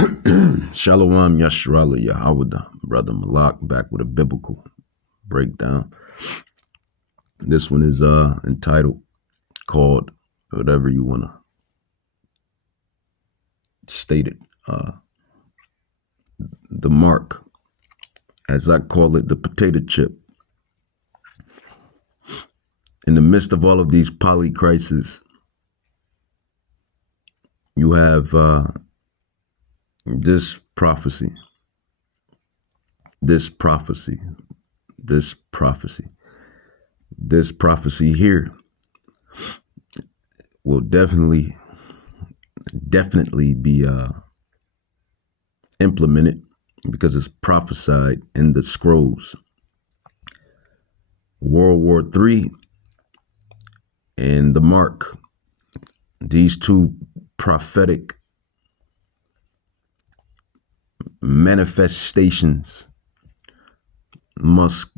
Shalom Yashrala Yahawada, Brother Malak, back with a biblical breakdown. This one is entitled, called, whatever you want to state it, the mark, as I call it, the potato chip. In the midst of all of these polycrises, you have this prophecy, this prophecy here will definitely be implemented, because it's prophesied in the scrolls. World War III and the mark, these two prophetic manifestations must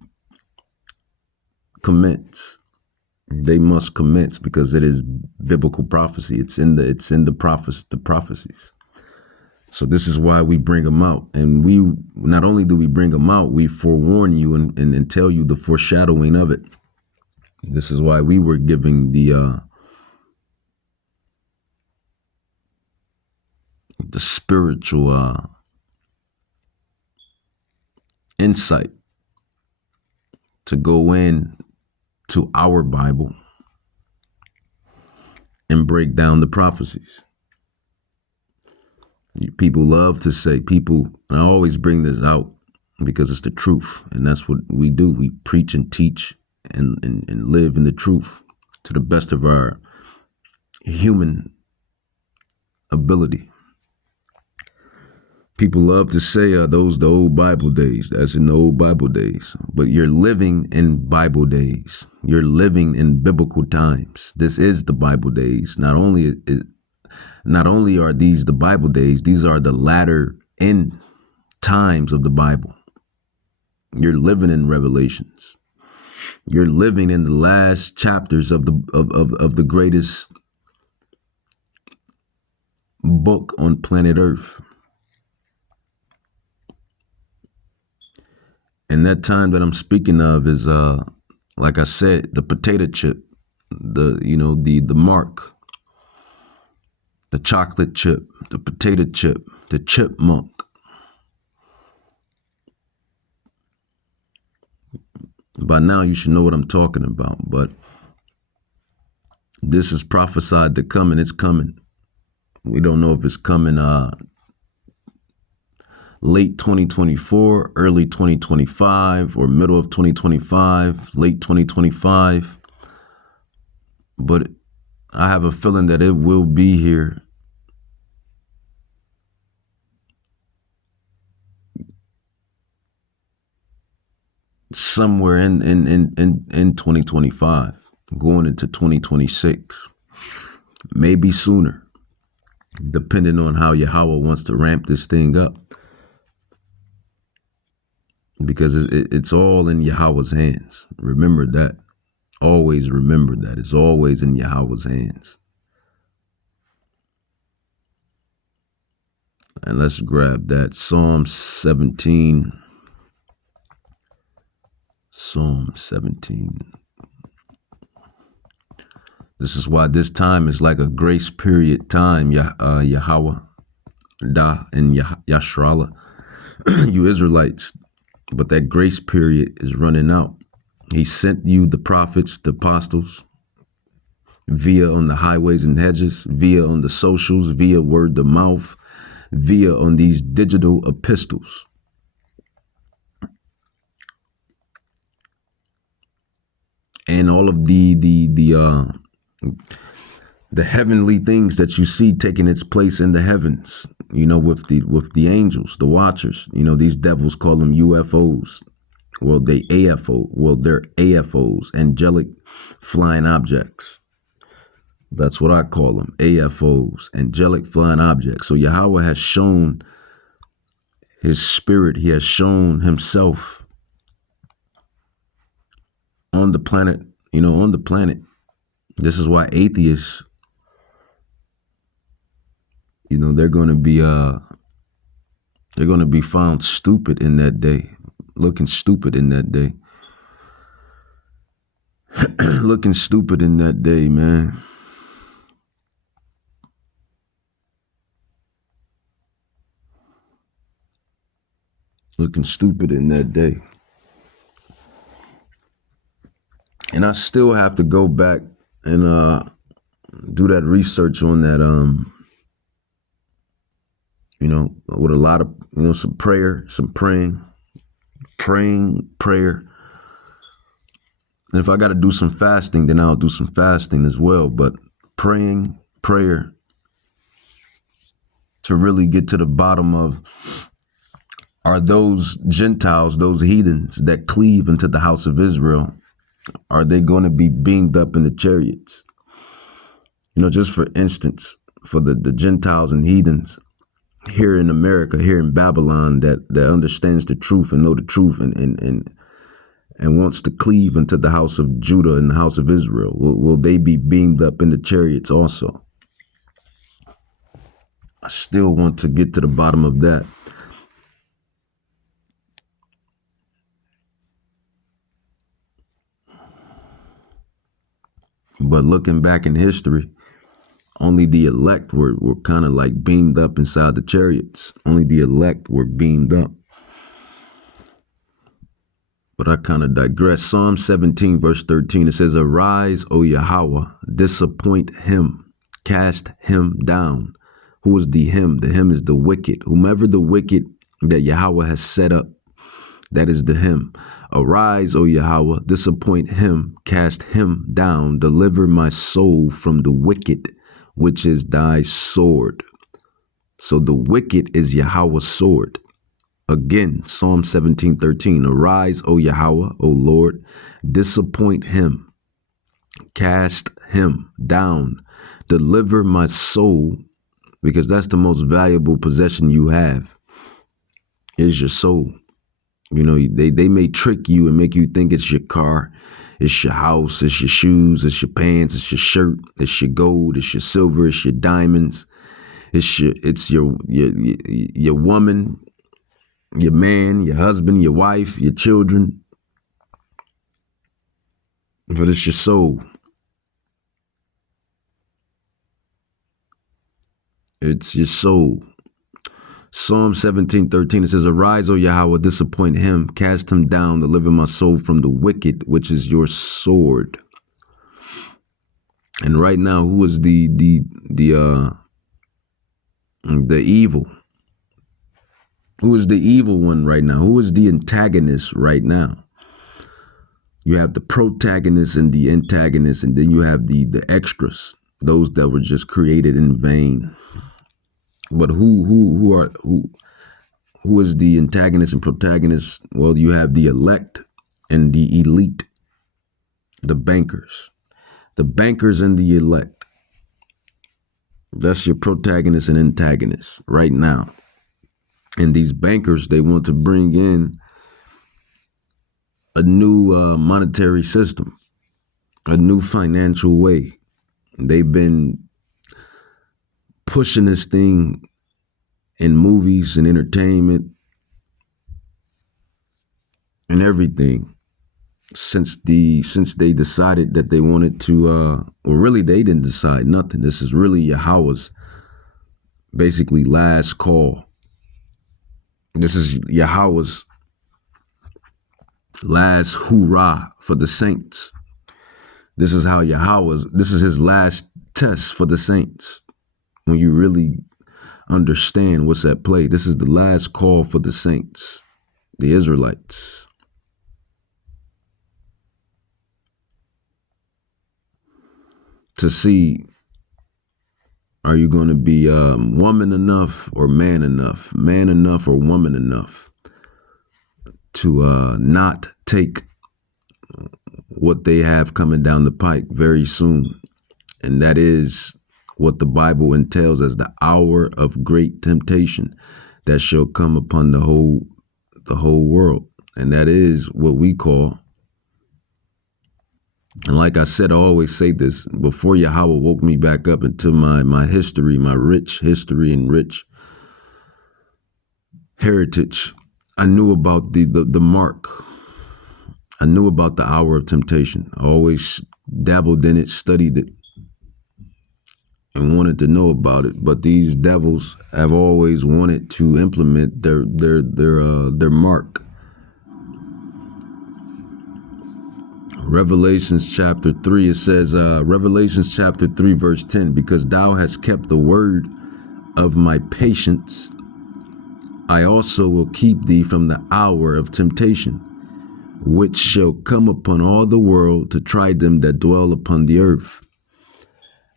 commence. They must commence, because it is biblical prophecy. It's in the prophecies. So this is why we bring them out. And we not only do we bring them out, we forewarn you and tell you the foreshadowing of it. This is why we were giving the spiritual insight to go in to our Bible and break down the prophecies. People love to say, and I always bring this out because it's the truth, and that's what we do. We preach and teach and live in the truth to the best of our human ability. People love to say, those the old Bible days. That's in the old Bible days. But you're living in Bible days. You're living in biblical times. This is the Bible days. Not only are these the Bible days, these are the latter end times of the Bible. You're living in Revelations. You're living in the last chapters of the greatest book on planet Earth. And that time that I'm speaking of is, like I said, the potato chip, the mark, the chocolate chip, the potato chip, the chipmunk. By now you should know what I'm talking about, but this is prophesied to come, and it's coming. We don't know if it's coming late 2024, early 2025, or middle of 2025, late 2025. But I have a feeling that it will be here somewhere in 2025, going into 2026, maybe sooner, depending on how Yahweh wants to ramp this thing up. Because it's all in Yahweh's hands. Remember that. Always remember that. It's always in Yahweh's hands. And let's grab that. Psalm 17. This is why this time is like a grace period time. Yahweh, Da, and Yashrala, you Israelites. But that grace period is running out. He sent you the prophets, the apostles, via on the highways and hedges, via on the socials, via word of mouth, via on these digital epistles. And all of the heavenly things that you see taking its place in the heavens, with the angels, the watchers. These devils call them UFOs. Well, they're AFOs, angelic flying objects. That's what I call them, AFOs, angelic flying objects. So Yahweh has shown his spirit. He has shown himself on the planet, This is why atheists, they're going to be They're going to be found stupid in that day, looking stupid in that day. Looking stupid in that day, man. Looking stupid in that day. And I still have to go back and do that research on that, with a lot of, some prayer, some praying, prayer. And if I got to do some fasting, then I'll do some fasting as well. But praying, prayer, to really get to the bottom of, are those Gentiles, those heathens that cleave into the house of Israel, are they going to be beamed up in the chariots? Just for instance, for the Gentiles and heathens here in America, here in Babylon, that understands the truth and know the truth and wants to cleave into the house of Judah and the house of Israel, will they be beamed up in the chariots also? I still want to get to the bottom of that. But looking back in history, only the elect were kind of like beamed up inside the chariots. Only the elect were beamed up. But I kind of digress. Psalm 17, verse 13, it says, "Arise, O Yahweh, disappoint him, cast him down." Who is the him? The him is the wicked. Whomever the wicked that Yahweh has set up, that is the him. "Arise, O Yahweh, disappoint him, cast him down, deliver my soul from the wicked, which is thy sword." So the wicked is Yahweh's sword. Again, Psalm 17:13, "Arise, O Yahweh, O Lord, disappoint him, cast him down, deliver my soul," because that's the most valuable possession you have, is your soul. They may trick you and make you think it's your car, it's your house, it's your shoes, it's your pants, it's your shirt, it's your gold, it's your silver, it's your diamonds, it's your woman, your man, your husband, your wife, your children. But it's your soul. It's your soul. Psalm 17:13, it says, "Arise, O Yahweh, disappoint him, cast him down, deliver my soul from the wicked, which is your sword." And right now, who is the evil? Who is the evil one right now? Who is the antagonist right now? You have the protagonist and the antagonist, and then you have the extras, those that were just created in vain. But who is the antagonist and protagonist? Well, you have the elect and the elite, the bankers and the elect. That's your protagonist and antagonist right now. And these bankers, they want to bring in a new monetary system, a new financial way. They've been pushing this thing in movies and entertainment and everything since they decided that they wanted to, well, really, they didn't decide nothing. This is really Yahweh's basically last call. This is Yahweh's last hoorah for the saints. This is his last test for the saints. When you really understand what's at play, this is the last call for the saints, the Israelites. To see, are you going to be woman enough or man enough or woman enough to not take what they have coming down the pike very soon. And that is what the Bible entails as the hour of great temptation that shall come upon the whole world. And that is what we call, and like I said, I always say this, before Yahweh woke me back up into my history, my rich history and rich heritage. I knew about the mark. I knew about the hour of temptation. I always dabbled in it, studied it, and wanted to know about it. But these devils have always wanted to implement their mark. Revelations chapter 3, it says, Revelations chapter 3, verse 10, because thou hast kept the word of my patience, I also will keep thee from the hour of temptation, which shall come upon all the world to try them that dwell upon the earth.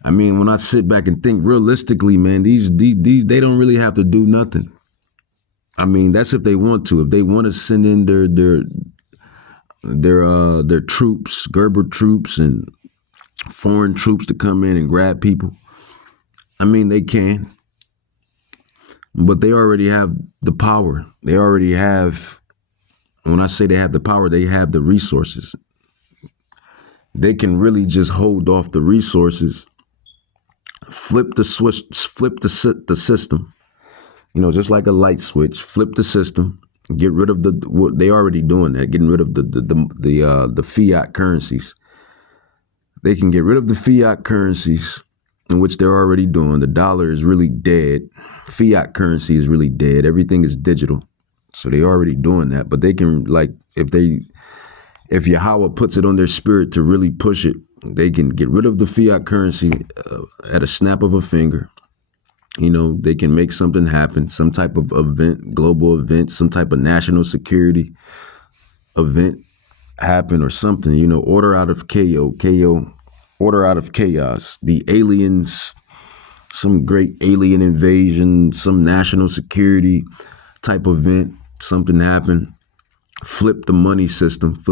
I mean, when I sit back and think realistically, man, these they don't really have to do nothing. I mean, that's if they want to. If they want to send in their troops, Gerber troops and foreign troops to come in and grab people, I mean, they can. But they already have the power. They already have, when I say they have the power, they have the resources. They can really just hold off the resources, flip the switch, flip the system. You know, just like a light switch, flip the system, get rid of what they already doing that, getting rid of the fiat currencies. They can get rid of the fiat currencies, in which they're already doing. The dollar is really dead. Fiat currency is really dead. Everything is digital. So they already doing that. But they can, like, if Yahweh puts it on their spirit to really push it, they can get rid of the fiat currency at a snap of a finger. You know, they can make something happen, some type of event, global event, some type of national security event happen or something, you know, order out of order out of chaos. The aliens, some great alien invasion, some national security type event, something happen, flip the money system,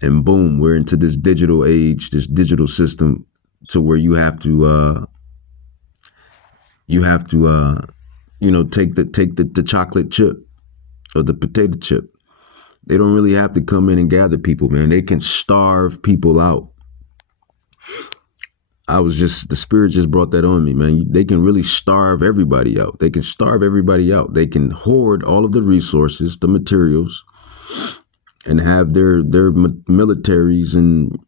and boom, we're into this digital age, this digital system to where you have to you know, take the chocolate chip or the potato chip. They don't really have to come in and gather people, man. They can starve people out. The spirit just brought that on me, man. They can really starve everybody out. They can starve everybody out. They can hoard all of the resources, the materials, and have their militaries and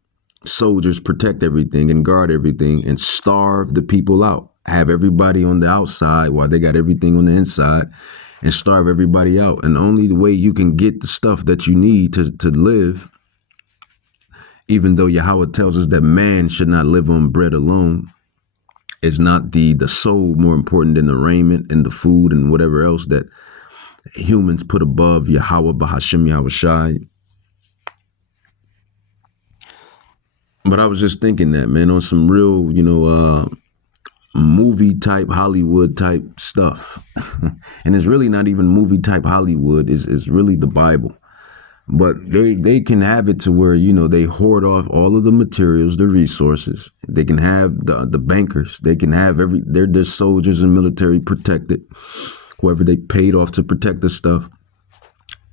soldiers protect everything and guard everything and starve the people out. Have everybody on the outside while they got everything on the inside, and starve everybody out. And only the way you can get the stuff that you need to live, even though Yahweh tells us that man should not live on bread alone, is not the soul more important than the raiment and the food and whatever else that humans put above Yahweh Bahashem Yahweh Shai. But I was just thinking that, man, on some real, you know, movie type, Hollywood type stuff. And it's really not even movie type Hollywood, it's really the Bible. But they can have it to where, you know, they hoard off all of the materials, the resources. They can have the bankers. They can have their soldiers and military protected, whoever they paid off to protect the stuff.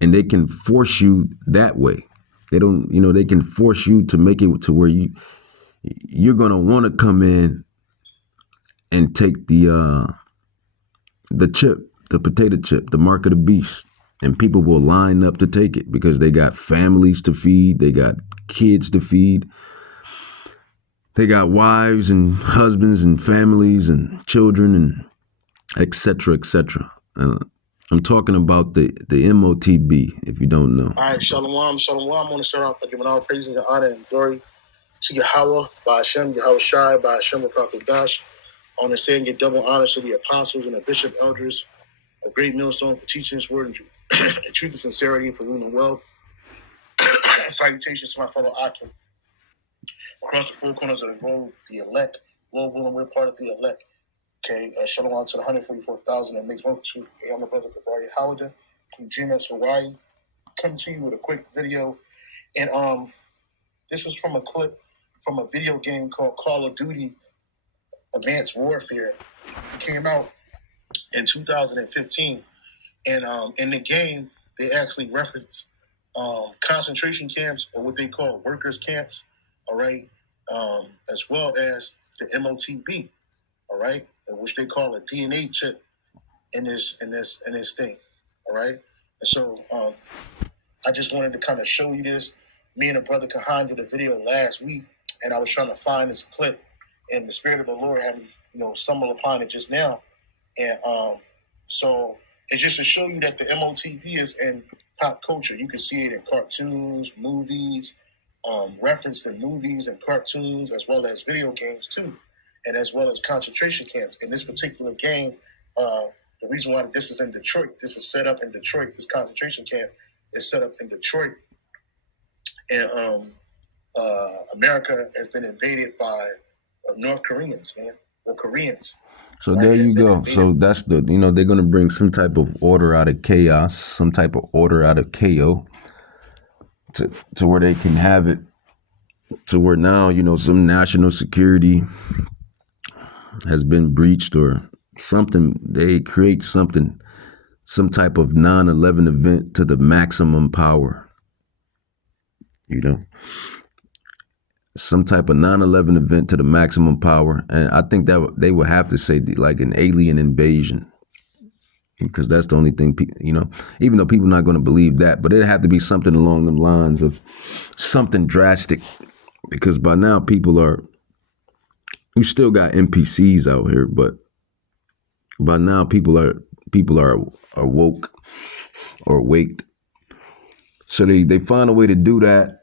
And they can force you that way. They don't, you know, they can force you to make it to where you're going to want to come in and take the chip, the potato chip, the mark of the beast. And people will line up to take it because they got families to feed. They got kids to feed. They got wives and husbands and families and children and et cetera, et cetera. I'm talking about the MOTB, if you don't know. All right, shalom, shalom. I want to start off by giving all praise and honor and glory to Yahweh, by Hashem, Yahweh Shai, by Hashem, Prophet Dash. I want to say and give double honor to the apostles and the bishop elders, a great millstone for teaching this word and truth and sincerity for ruling the world. Salutations to my fellow Akim across the four corners of the room, the elect. Lord willing, we're part of the elect. Okay, shalom to the 144,000 that makes one to my brother Kabari Howard from GMS Hawaii. Coming to you with a quick video, and this is from a clip from a video game called Call of Duty Advanced Warfare. It came out in 2015, and in the game they actually reference concentration camps, or what they call workers camps, all right, as well as the MOTB, all right, which they call a DNA chip in this thing. All right. And so I just wanted to kind of show you this. Me and a brother Kahan did a video last week, and I was trying to find this clip, and the Spirit of the Lord had me, stumble upon it just now. And so it's just to show you that the MOTP is in pop culture. You can see it in cartoons, movies, referenced in movies and cartoons, as well as video games too, and as well as concentration camps. In this particular game, the reason why this is in Detroit, this is set up in Detroit. This concentration camp is set up in Detroit, and America has been invaded by North Koreans, man, or Koreans. So right? There you go. So that's they're going to bring some type of order out of chaos, some type of order out of KO to where they can have it, to where now, some national security has been breached or something. They create something, some type of 9/11 event to the maximum power, some type of 9/11 event to the maximum power. And I think that they would have to say like an alien invasion, because that's the only thing, even though people are not going to believe that, but it'd have to be something along the lines of something drastic, because by now you still got NPCs out here, but by now people are woke or waked. So they find a way to do that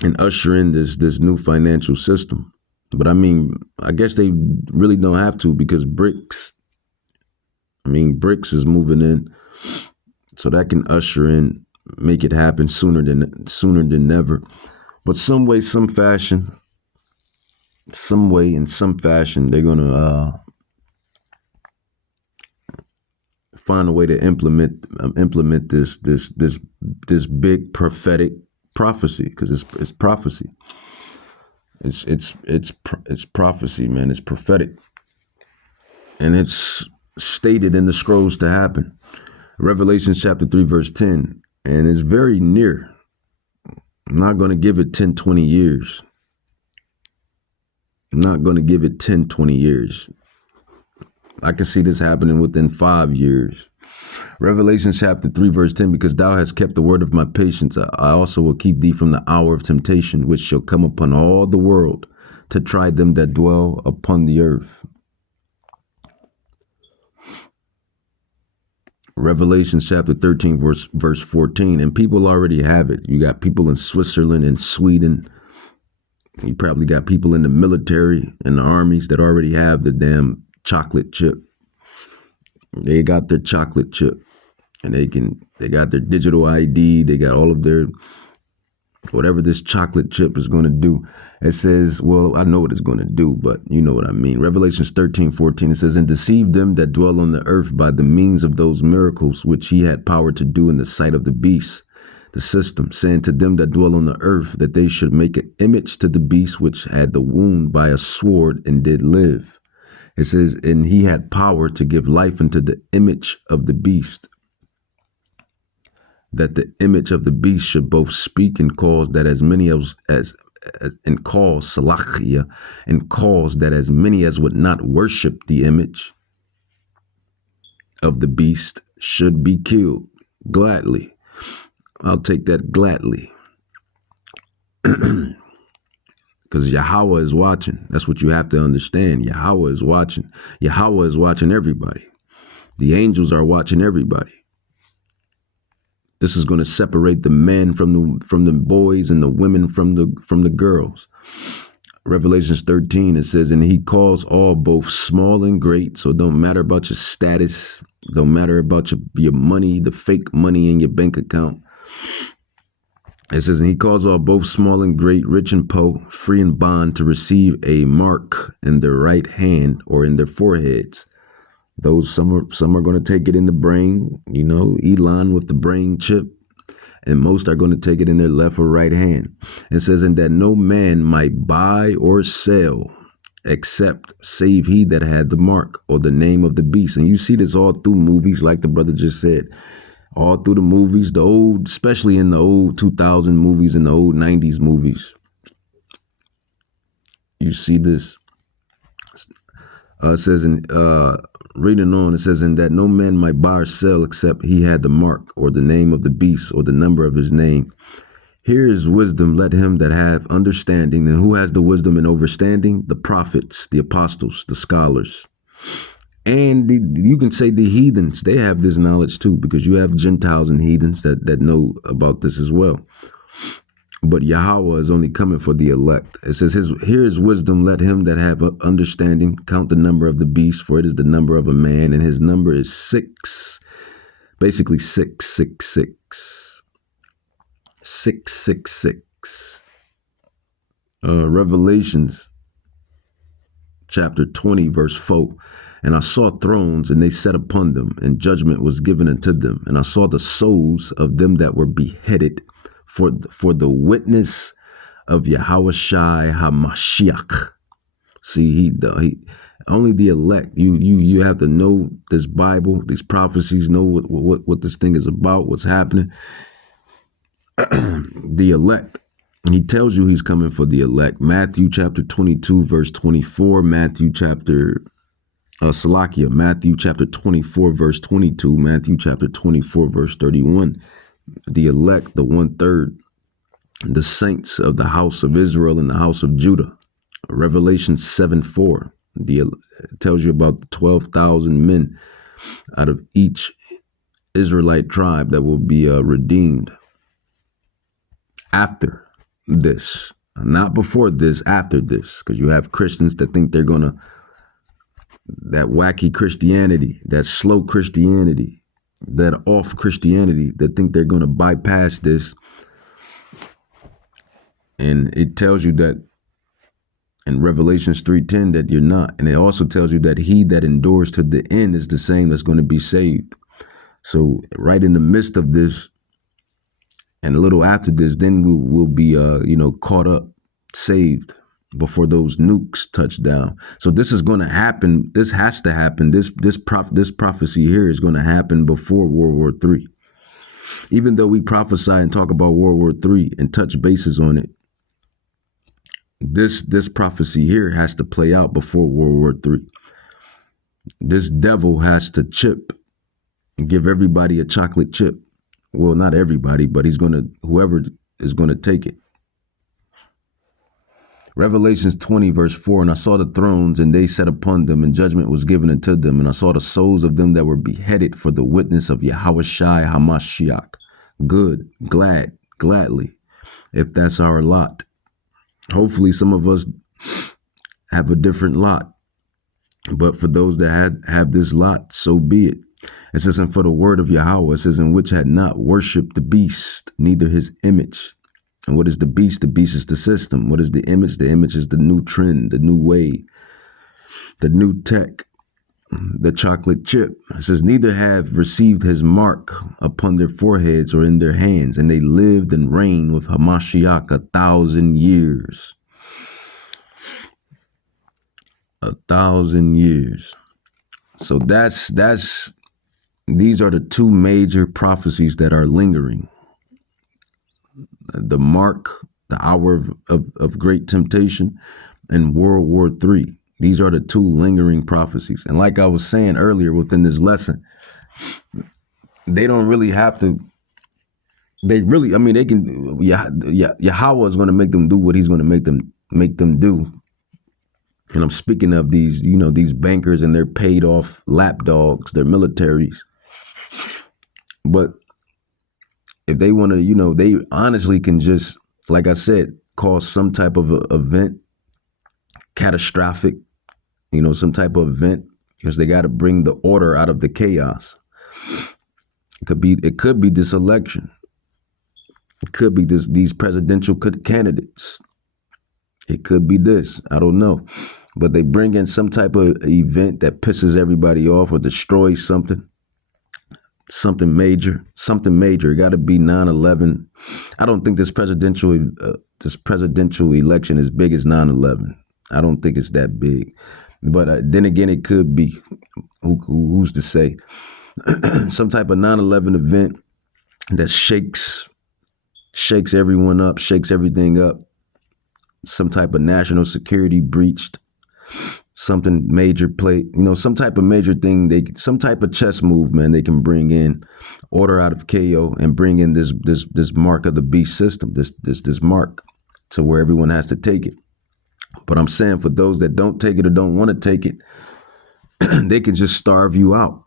and usher in this new financial system. But I mean, I guess they really don't have to, because BRICS is moving in, so that can usher in, make it happen sooner than never. But some way, some fashion, they're gonna find a way to implement this big prophetic prophecy, because it's prophecy. It's prophecy, man. It's prophetic, and it's stated in the scrolls to happen. Revelation chapter 3 verse 10, and it's very near. I'm not going to give it 10, 20 years. I'm not going to give it 10, 20 years. I can see this happening within 5 years. Revelation chapter 3 verse 10, because thou hast kept the word of my patience, I also will keep thee from the hour of temptation, which shall come upon all the world to try them that dwell upon the earth. Revelation chapter 13 verse 14, and people already have it. You got people in Switzerland and Sweden. You probably got people in the military and the armies that already have the damn chocolate chip. They got their chocolate chip, and they got their digital ID. They got all of their, whatever this chocolate chip is going to do. It says, well, I know what it's going to do, but you know what I mean. Revelations 13:14, it says, and deceive them that dwell on the earth by the means of those miracles which he had power to do in the sight of the beast, the system, saying to them that dwell on the earth that they should make an image to the beast which had the wound by a sword and did live. It says, and he had power to give life unto the image of the beast, that the image of the beast should both speak and cause that as many and cause salachia, and cause that as many as would not worship the image of the beast should be killed gladly. I'll take that gladly. Because Yahweh is watching. That's what you have to understand. Yahweh is watching. Yahweh is watching everybody. The angels are watching everybody. This is going to separate the men from the boys and the women from the girls. Revelations 13, it says, and he calls all, both small and great. So it don't matter about your status. Don't matter about your money, the fake money in your bank account. It says, and he calls all, both small and great, rich and poor, free and bond, to receive a mark in their right hand or in their foreheads. Those some are going to take it in the brain, Elon with the brain chip, and most are going to take it in their left or right hand. It says, and that no man might buy or sell except save he that had the mark or the name of the beast. And you see this all through movies, like the brother just said, all through the movies, the old, especially in the old 2000 movies and the old 90s movies. You see this. It says in reading on, it says, "In that no man might buy or sell except he had the mark or the name of the beast or the number of his name. Here is wisdom, let him that have understanding." And who has the wisdom and understanding? The prophets, the apostles, the scholars. And you can say the heathens, they have this knowledge too, because you have Gentiles and heathens that know about this as well. But Yahweh is only coming for the elect. It says, "Here is wisdom, let him that have understanding count the number of the beast, for it is the number of a man, and his number is 6." Basically 666. 666. Revelations chapter 20, verse 4. "And I saw thrones, and they sat upon them, and judgment was given unto them. And I saw the souls of them that were beheaded for the witness of Yahushai HaMashiach." See, he only the elect. You have to know this Bible, these prophecies, know what this thing is about, what's happening. The elect. And he tells you he's coming for the elect. Matthew chapter 22, verse 24. Matthew chapter 24, verse 22. Matthew chapter 24, verse 31. The elect, the 1/3, the saints of the house of Israel and the house of Judah. Revelation 7:4. It tells you about the 12,000 men out of each Israelite tribe that will be redeemed after this. Not before this, after this. Because you have Christians that think they're going to, that wacky Christianity, that slow Christianity, that off Christianity, that think they're going to bypass this. And it tells you that in Revelations 3:10 that you're not. And it also tells you that he that endures to the end is the same that's going to be saved. So right in the midst of this and a little after this, then we'll be caught up, saved before those nukes touch down. So this is going to happen. This has to happen. This prophecy here is going to happen before World War III. Even though we prophesy and talk about World War III and touch bases on it, this prophecy here has to play out before World War III. This devil has to give everybody a chocolate chip. Well, not everybody, but whoever is going to take it. Revelations 20, verse 4, "And I saw the thrones, and they sat upon them, and judgment was given unto them. And I saw the souls of them that were beheaded for the witness of Yahushai HaMashiach." Good, gladly, if that's our lot. Hopefully some of us have a different lot. But for those that have this lot, so be it. It says, "And for the word of Yahweh," it says, "in which had not worshipped the beast, neither his image." And what is the beast? The beast is the system. What is the image? The image is the new trend, the new way, the new tech, the chocolate chip. It says, "Neither have received his mark upon their foreheads or in their hands. And they lived and reigned with Hamashiach 1,000 years." 1,000 years. So these are the two major prophecies that are lingering. The mark, the hour of great temptation, and World War III. These are the two lingering prophecies. And like I was saying earlier within this lesson, they don't really have to, they can, Yahweh is going to make them do what he's going to make them do. And I'm speaking of these, these bankers and their paid off lapdogs, their militaries. But if they want to, they honestly can just, like I said, cause some type of event, catastrophic, some type of event, because they got to bring the order out of the chaos. It could be this election. It could be these presidential candidates. It could be this. I don't know. But they bring in some type of event that pisses everybody off or destroys something. Something major. It got to be 9/11. I don't think this presidential election is big as 9/11. I don't think it's that big. But then again, it could be. Who's to say? Some type of 9/11 event that shakes everyone up, shakes everything up. Some type of national security breached. something major play, some type of major thing, some type of chess move, man, they can bring in, order out of KO and bring in this mark of the beast system, this mark to where everyone has to take it. But I'm saying for those that don't take it or don't want to take it, they can just starve you out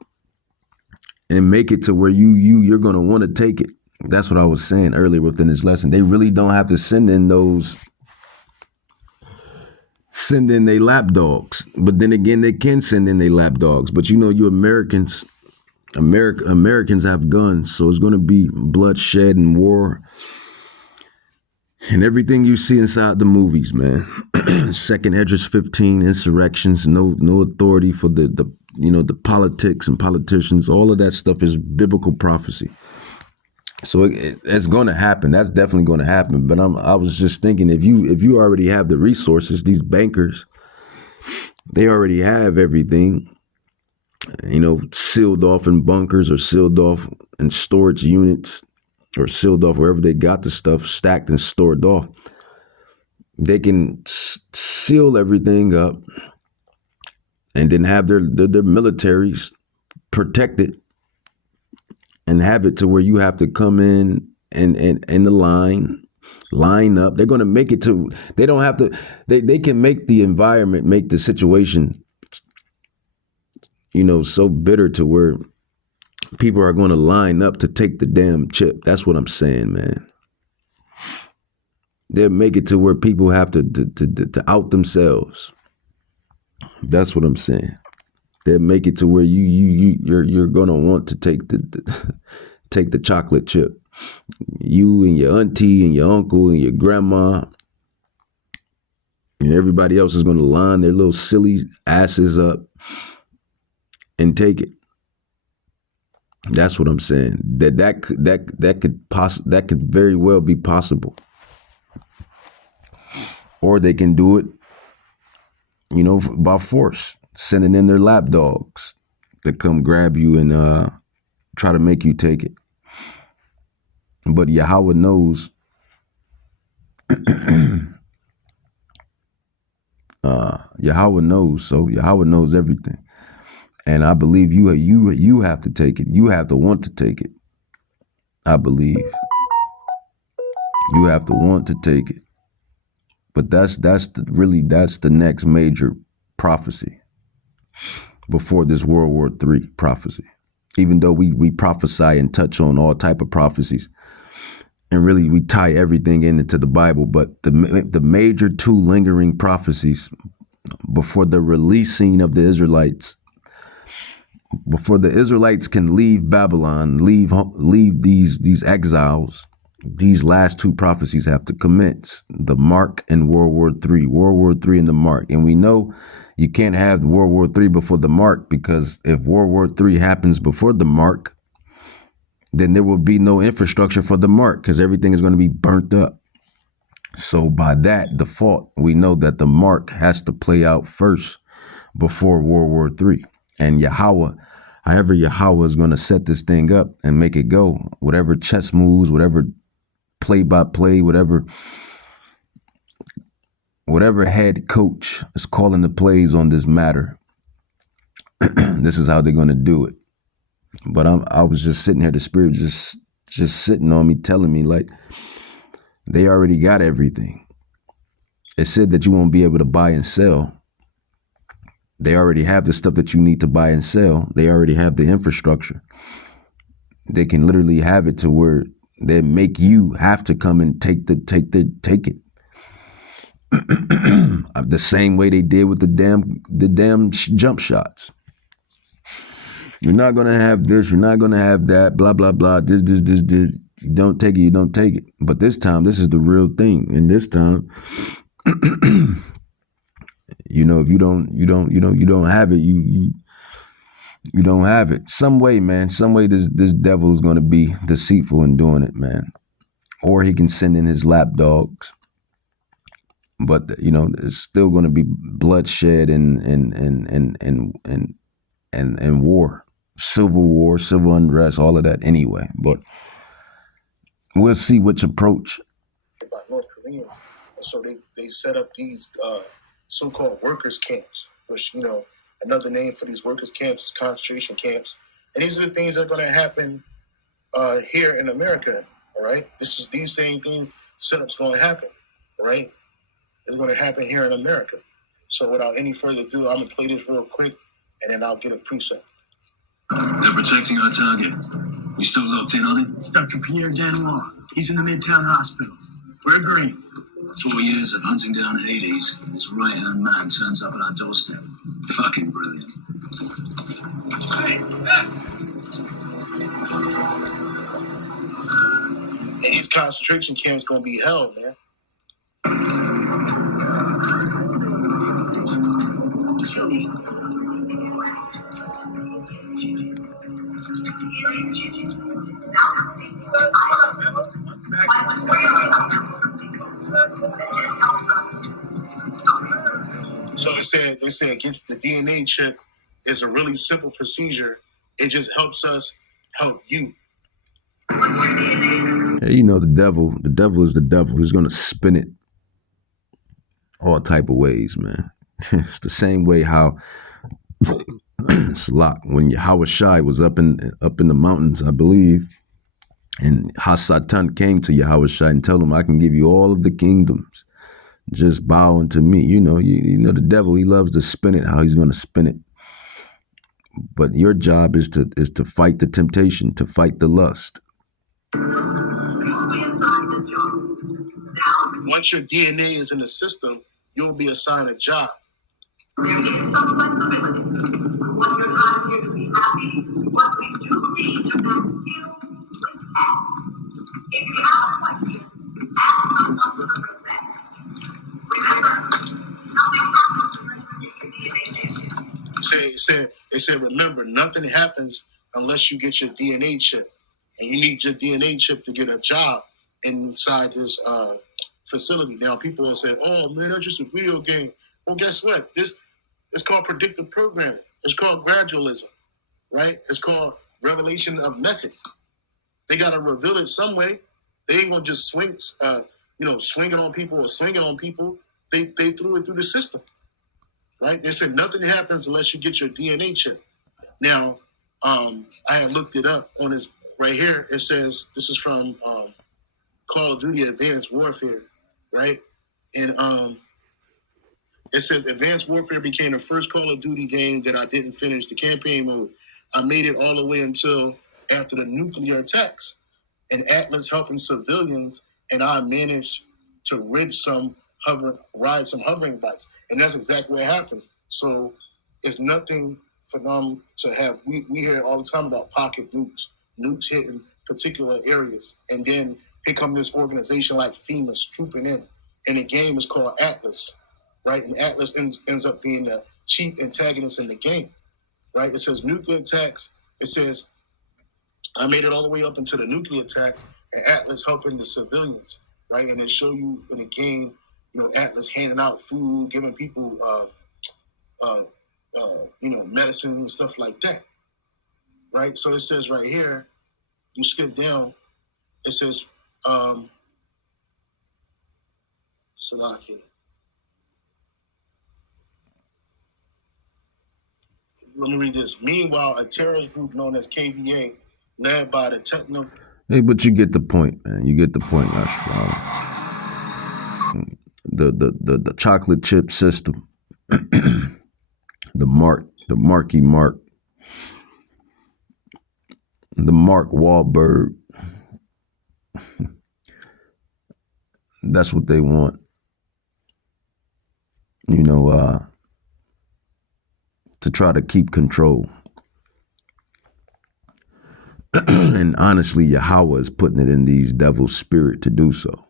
and make it to where you're going to want to take it. That's what I was saying earlier within this lesson. They really don't have to send in their lapdogs. But then again, they can send in their lapdogs. But you Americans have guns, so it's going to be bloodshed and war and everything you see inside the movies, man. Second Esdras 15, insurrections, no authority for the politics and politicians. All of that stuff is biblical prophecy. So it's going to happen. That's definitely going to happen. But I was just thinking, if you already have the resources, these bankers, they already have everything, sealed off in bunkers or sealed off in storage units or sealed off wherever they got the stuff stacked and stored off. They can seal everything up and then have their militaries protected and have it to where you have to come in and the line up. They're going to make it to, they don't have to, they can make the environment, make the situation, so bitter to where people are going to line up to take the damn chip. That's what I'm saying, man. They'll make it to where people have to out themselves. That's what I'm saying. They'll make it to where you're gonna want to take the chocolate chip. You and your auntie and your uncle and your grandma and everybody else is gonna line their little silly asses up and take it. That's what I'm saying. That could very well be possible. Or they can do it, by force, sending in their lapdogs to come grab you and try to make you take it. But Yahweh knows. Yahweh knows. So Yahweh knows everything, and I believe you have to take it. You have to want to take it. I believe you have to want to take it. But that's the next major prophecy before this World War III prophecy. Even though we prophesy and touch on all type of prophecies, and really we tie everything into the Bible, but the major two lingering prophecies before the releasing of the Israelites, before the Israelites can leave Babylon, leave these exiles. These last two prophecies have to commence: the mark and World War III. World War III and the mark. And we know you can't have World War III before the mark, because if World War III happens before the mark, then there will be no infrastructure for the mark, because everything is going to be burnt up. So by that default, we know that the mark has to play out first before World War III. And Yahweh, however Yahweh is going to set this thing up and make it go, whatever chess moves, whatever play-by-play, whatever head coach is calling the plays on this matter, this is how they're going to do it. But I was just sitting here, the Spirit just sitting on me, telling me, like, they already got everything. It said that you won't be able to buy and sell. They already have the stuff that you need to buy and sell. They already have the infrastructure. They can literally have it to where they make you have to come and take it. The same way they did with the damn jump shots. You're not gonna have this. You're not gonna have that. Blah blah blah. This. You don't take it. You don't take it. But this time, this is the real thing. And this time, if you don't have it, you don't have it. Some way, man. Some way this devil is going to be deceitful in doing it, man. Or he can send in his lapdogs. But it's still going to be bloodshed and war, civil war, civil unrest, all of that anyway. But we'll see which approach. About North Koreans, and so they set up these so-called workers camps. which, another name for these workers' camps is concentration camps. And these are the things that are going to happen here in America, all right? These same things, setup's going to happen, all right? It's going to happen here in America. So without any further ado, I'm going to play this real quick, and then I'll get a precept. They're protecting our target. We still locked in on him? Dr. Pierre Danois. He's in the Midtown Hospital. We're agreeing. 4 years of hunting down Hades, and his right-hand man turns up at our doorstep. Fucking brilliant. And these concentration camps going to be hell, man. So they said get the DNA chip is a really simple procedure. It just helps us help you. Hey, the devil is the devil. He's going to spin it all type of ways, man. It's the same way how when Yahweh Shai was up in the mountains, I believe, and Hasatan came to Yahweh Shai and told him, I can give you all of the kingdoms. Just bow unto me. The devil, he loves to spin it, how he's going to spin it. But your job is to fight the temptation, to fight the lust. Once your DNA is in the system, you'll be assigned a job. There is some flexibility. When you're not here to be happy, what we do need to still ask. If you have a question, ask someone with a respect. Remember, nothing happens unless you get your DNA chip. They said, remember, nothing happens unless you get your DNA chip. And you need your DNA chip to get a job inside this facility. Now, people will say, oh, man, that's just a video game. Well, guess what? It's called predictive programming. It's called gradualism, right? It's called revelation of method. They got to reveal it some way. They ain't going to just swing it on people or swing it on people. They threw it through the system, right? They said nothing happens unless you get your DNA chip. Now, I had looked it up on this right here. It says, this is from Call of Duty Advanced Warfare, right? And it says, Advanced Warfare became the first Call of Duty game that I didn't finish the campaign mode. I made it all the way until after the nuclear attacks. And Atlas helping civilians, and I managed to ride some hovering bikes. And that's exactly what happens. So it's nothing for them to have. We hear all the time about pocket nukes hitting particular areas. And then here come this organization like FEMA trooping in. And the game is called Atlas, right? And Atlas ends up being the chief antagonist in the game, right? It says nuclear attacks. It says, I made it all the way up into the nuclear attacks, and Atlas helping the civilians, right? And they show you in the game, Atlas handing out food, giving people, medicine and stuff like that, right? So it says right here, you skip down, it says, Salakia. Let me read this. Meanwhile, a terrorist group known as KVA, led by the techno. Hey, but you get the point, man. You get the point, Ashram. The chocolate chip system, the Marky Mark, the Mark Wahlberg. That's what they want. To try to keep control. And honestly, Yahweh is putting it in these devil's spirit to do so.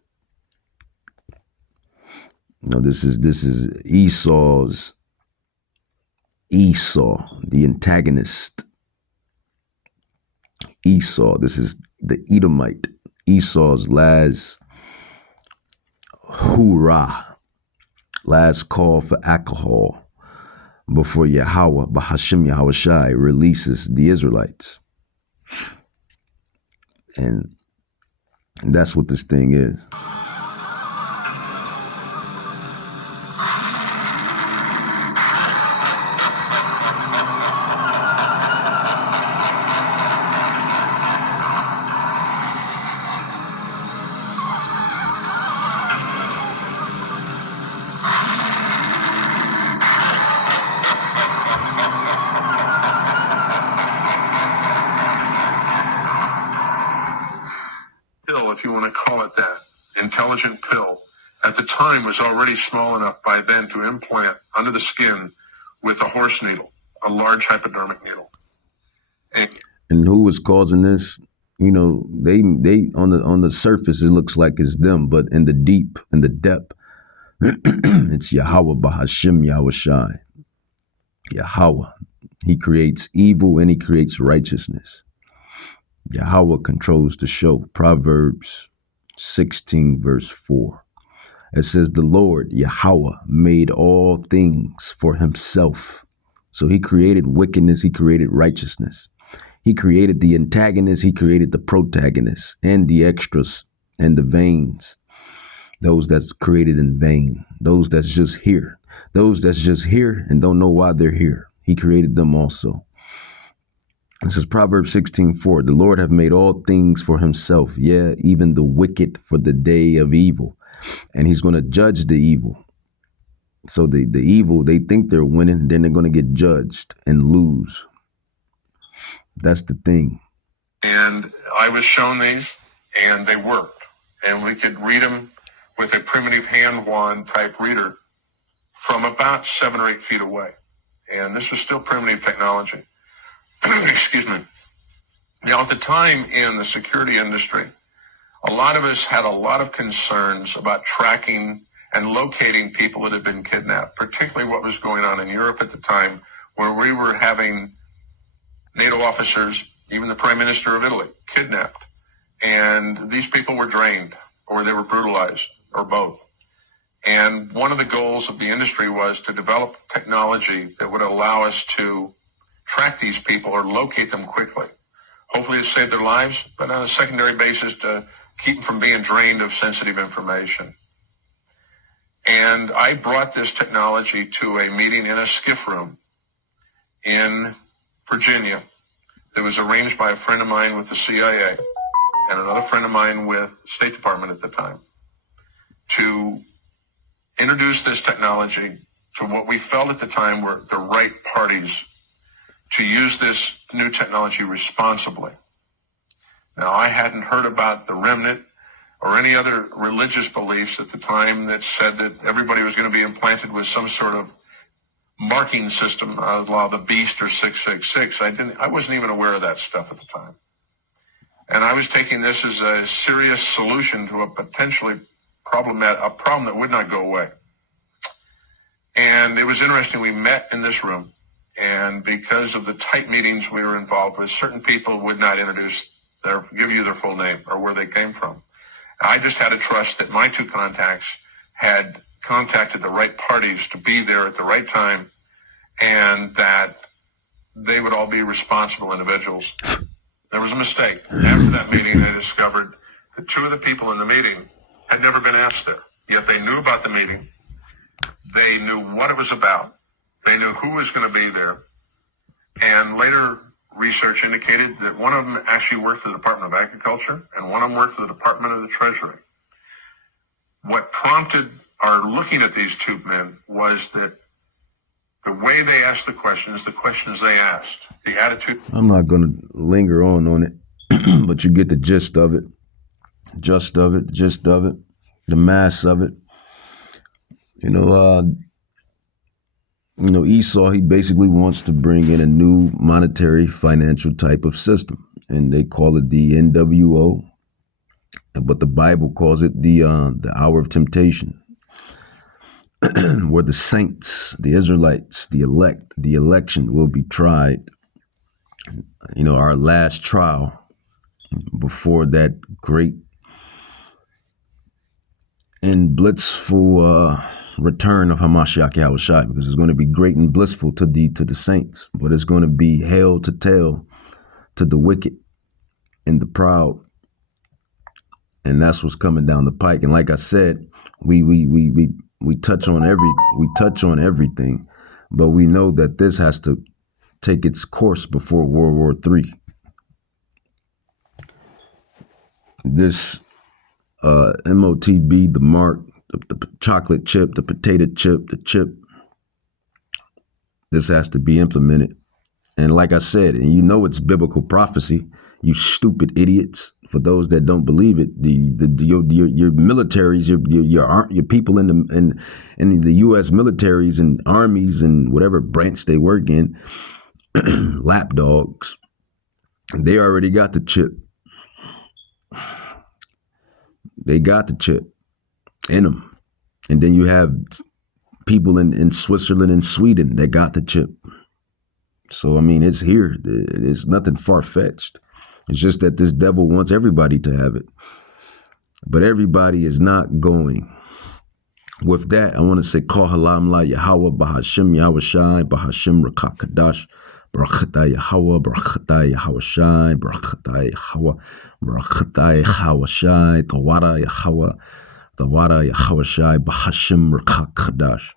This is Esau, the antagonist. Esau, this is the Edomite. Esau's last hoorah, last call for alcohol before Yahweh, Bahashim Yahweh Shai, releases the Israelites. And that's what this thing is. pill, if you want to call it that, intelligent pill, at the time was already small enough by then to implant under the skin with a horse needle, a large hypodermic needle. And who was causing this? You know, they on the surface it looks like it's them, but in the deep, in the depth, it's Yahweh Bahashim Yahushai. Yahweh. He creates evil and he creates righteousness. Yahweh controls the show. Proverbs 16 verse 4. It says the Lord Yahweh made all things for himself. So he created wickedness, he created righteousness. He created the antagonist, he created the protagonist, and the extras and the veins. Those that's created in vain, those that's just here, those that's just here and don't know why they're here. He created them also. This is Proverbs 16:4. The Lord have made all things for himself, yeah, even the wicked for the day of evil. And he's going to judge the evil. So the evil, they think they're winning, then they're going to get judged and lose. That's the thing. And I was shown these, and they worked. And we could read them with a primitive hand wand type reader from about 7 or 8 feet away. And this was still primitive technology. Excuse me. Now, at the time in the security industry, a lot of us had a lot of concerns about tracking and locating people that had been kidnapped, particularly what was going on in Europe at the time, where we were having NATO officers, even the Prime Minister of Italy, kidnapped. And these people were drained, or they were brutalized, or both. And one of the goals of the industry was to develop technology that would allow us to track these people or locate them quickly. Hopefully to save their lives, but on a secondary basis to keep them from being drained of sensitive information. And I brought this technology to a meeting in a skiff room in Virginia that was arranged by a friend of mine with the CIA and another friend of mine with the State Department at the time to introduce this technology to what we felt at the time were the right parties to use this new technology responsibly. Now, I hadn't heard about the remnant or any other religious beliefs at the time that said that everybody was going to be implanted with some sort of marking system, a la the Beast or 666. I wasn't even aware of that stuff at the time. And I was taking this as a serious solution to a potentially a problem that would not go away. And it was interesting. We met in this room, and because of the tight meetings we were involved with, certain people would not give you their full name or where they came from. I just had to trust that my two contacts had contacted the right parties to be there at the right time, and that they would all be responsible individuals. There was a mistake. After that meeting, I discovered that 2 of the people in the meeting had never been asked there. Yet they knew about the meeting. They knew what it was about. They knew who was going to be there. And later research indicated that one of them actually worked for the Department of Agriculture and one of them worked for the Department of the Treasury. What prompted our looking at these 2 men was that the way they asked the questions they asked, the attitude. I'm not going to linger on it, but you get the gist of it, the mass of it. Esau, he basically wants to bring in a new monetary financial type of system, and they call it the NWO, but the Bible calls it the hour of temptation, where the saints, the Israelites, the elect, the election will be tried. Our last trial before that great and blissful return of Hamashiach Yahushai, because it's going to be great and blissful to the saints, but it's going to be hell to tell to the wicked and the proud, and that's what's coming down the pike. And like I said, we touch on everything, but we know that this has to take its course before World War III. This MOTB, the mark, the chocolate chip, the potato chip, the chip, this has to be implemented. And like I said, and it's biblical prophecy, you stupid idiots, For those that don't believe it, your militaries, your people in the U.S. militaries and armies and whatever branch they work in, lapdogs, they already got the chip. They got the chip in them. And then you have people in Switzerland and Sweden that got the chip. So, I mean, it's here. It's nothing far-fetched. It's just that this devil wants everybody to have it. But everybody is not going. With that, I want to say, Call Halam La Yahweh, Bahashim Yahweh Shai, Bahashim Rakak Kadash, Barakatah Yahweh, Barakatah Yahweh Shai, Barakatah Yahweh, Barakatah Yahweh Shai, Tawara Yahweh, Tawara Yahweh Shai, Bahashim Rakak Kadash.